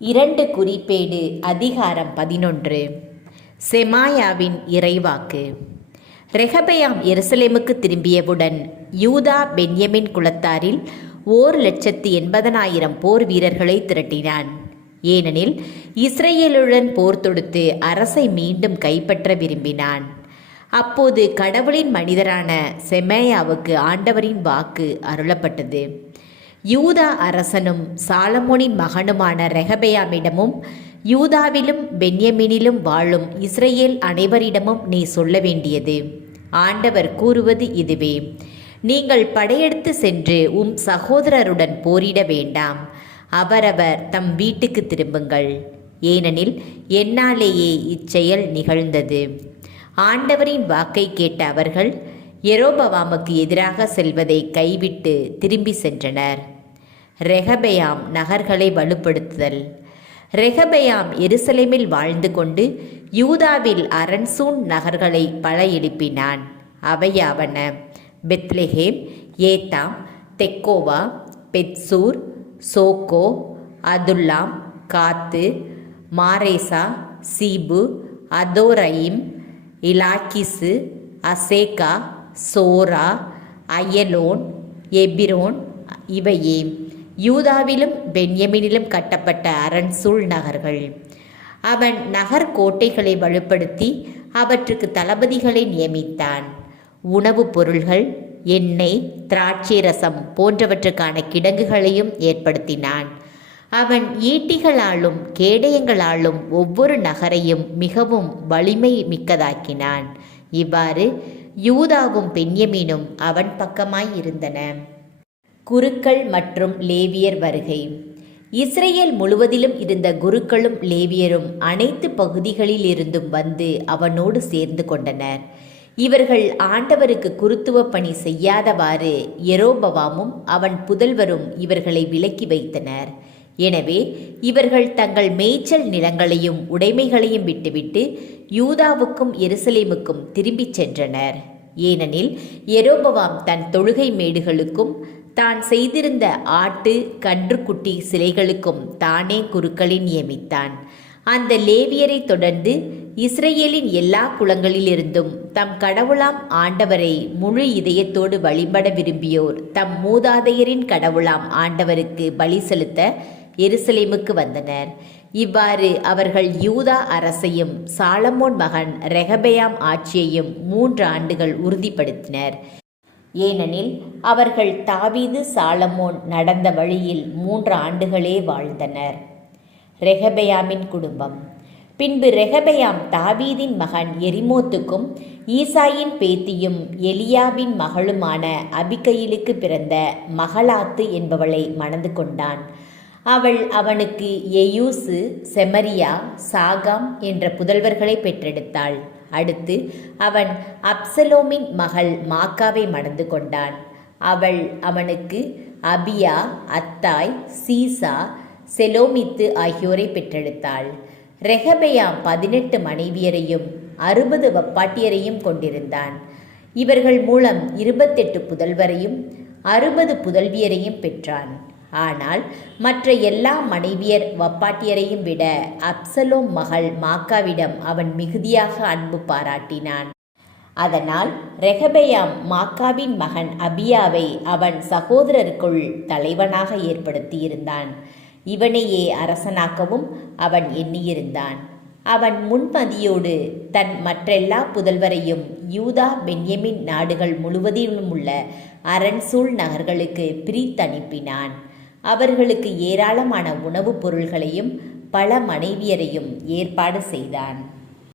2 குறிப்பேடு அதிகாரம் 11. செமாயாவின் இறைவாக்கு. ரெகபெயாம் எருசலேமுக்கு திரும்பியவுடன் யூதா பென்யமின் குலத்தாரில் 1,80,000 போர் வீரர்களை திரட்டினான். ஏனெனில் இஸ்ரேலுடன் போர் தொடுத்து அரசை மீண்டும் கைப்பற்ற விரும்பினான். அப்போது கடவுளின் மனிதரான செமாயாவுக்கு ஆண்டவரின் வாக்கு அருளப்பட்டது. யூதா அரசனும் சாலமோனின் மகனுமான ரெகபெயாமிடமும் யூதாவிலும் பென்யமீனிலும் வாழும் இஸ்ரேல் அனைவரிடமும் நீ சொல்ல வேண்டியது, ஆண்டவர் கூறுவது இதுவே: நீங்கள் படையெடுத்து சென்று சகோதரருடன் போரிட வேண்டாம். அவரவர் தம் வீட்டுக்கு திரும்புங்கள். ஏனெனில் என்னாலேயே இச்செயல் நிகழ்ந்தது. ஆண்டவரின் வாக்கை கேட்ட அவர்கள் யெரொபெயாமுக்கு எதிராக செல்வதை கைவிட்டு திரும்பி சென்றனர். ரெகபெயாம் நகர்களை வலுப்படுத்துதல். ரெகபெயாம் எருசலேமில் வாழ்ந்து கொண்டு யூதாவில் அரண்சூன் நகர்களை எழுப்பினான். அவையாவன: பெத்லெகேம், ஏத்தாம், தெக்கோவா, பெத்சூர், சோக்கோ, அதுல்லாம், காத்து, மாரேசா, சீபு, அதோரைம், இலாக்கிசு, அசேக்கா, சோரா, அயலோன், எபிரோன். இவையே யூதாவிலும் பென்யமீனிலும் கட்டப்பட்ட அரண்சூழ் நகர்கள். அவன் நகர்கோட்டைகளை வலுப்படுத்தி அவற்றுக்கு தளபதிகளை நியமித்தான். உணவுப் பொருள்கள், எண்ணெய், திராட்சை ரசம் போன்றவற்றுக்கான கிடங்குகளையும் ஏற்படுத்தினான். அவன் ஈட்டிகளாலும் கேடயங்களாலும் ஒவ்வொரு நகரையும் மிகவும் வலிமை மிக்கதாக்கினான். இவ்வாறு யூதாவும் பென்யமீனும் அவன் பக்கமாய் இருந்தன. குருக்கள் மற்றும் லேவியர் வருகை. இஸ்ரேல் முழுவதிலும் இருந்த குருக்களும் லேவியரும் அனைத்து பகுதிகளிலிருந்தும் வந்து அவனோடு சேர்ந்து கொண்டனர். இவர்கள் ஆண்டவருக்கு குருத்துவ பணி செய்யாதவாறு யெரொபெயாமும் அவன் புதல்வரும் இவர்களை விலக்கி வைத்தனர். எனவே இவர்கள் தங்கள் மேய்ச்சல் நிலங்களையும் உடைமைகளையும் விட்டுவிட்டு யூதாவுக்கும் எருசலேமுக்கும் திரும்பிச் சென்றனர். ஏனெனில் யெரொபெயாம் தன் தொழுகை மேடுகளுக்கும் தான் செய்திருந்த ஆட்டு கன்றுக்குட்டி சிலைகளுக்கும் தானே குருக்களை நியமித்தான். அந்த லேவியரை தொடர்ந்து இஸ்ரேலின் எல்லா குலங்களிலிருந்தும் தம் கடவுளாம் ஆண்டவரை முழு இதயத்தோடு வழிபட விரும்பியோர் தம் மூதாதையரின் கடவுளாம் ஆண்டவருக்கு பலி செலுத்த எருசலேமுக்கு வந்தனர். இவ்வாறு அவர்கள் யூதா அரசையும் சாலமோன் மகன் ரெகபெயாம் ஆட்சியையும் 3 ஆண்டுகள் உறுதிப்படுத்தினர். ஏனெனில் அவர்கள் தாவீது சாலமோன் நடந்த வழியில் 3 ஆண்டுகளே வாழ்ந்தனர். ரெகபெயாமின் குடும்பம். பின்பு ரெகபெயாம் தாவீதின் மகன் எரிமோத்துக்கும் ஈசாயின் பேத்தியும் எலியாவின் மகளுமான அபிகயிலுக்கு பிறந்த மகலாத்து என்பவளை மணந்து கொண்டான். அவள் அவனுக்கு எயூசு, செமரியா, சாகாம் என்ற புதல்வர்களை பெற்றெடுத்தாள். அடுத்து அவன் அப்சலோமின் மகள் மாக்காவை மணந்து கொண்டான். அவள் அவனுக்கு அபியா, அத்தாய், சீசா, செலோமித்து ஆகியோரை பெற்றெடுத்தாள். ரெகபெயாம் 18 மனைவியரையும் 60 வப்பாட்டியரையும் கொண்டிருந்தான். இவர்கள் மூலம் 28 புதல்வரையும் 60 புதல்வியரையும் பெற்றான். ஆனால் மற்ற எல்லா மனைவியர் வப்பாட்டியரையும் விட அப்சலோம் மகள் மாக்காவிடம் அவன் மிகுதியாக அன்பு பாராட்டினான். அதனால் ரெகபெயாம் மாக்காவின் மகன் அபியாவை அவன் சகோதரருக்குள் தலைவனாக ஏற்படுத்தியிருந்தான். இவனையே அரசனாக்கவும் அவன் எண்ணியிருந்தான். அவன் முன்மதியோடு தன் மற்றெல்லா புதல்வரையும் யூதா பென்யமின் நாடுகள் முழுவதிலும் உள்ள அரண்சூழ் நகர்களுக்கு பிரித்தனுப்பினான். அவர்களுக்கு ஏராளமான உணவுப் பொருள்களையும் பல மனைவியரையும் ஏற்பாடு செய்தான்.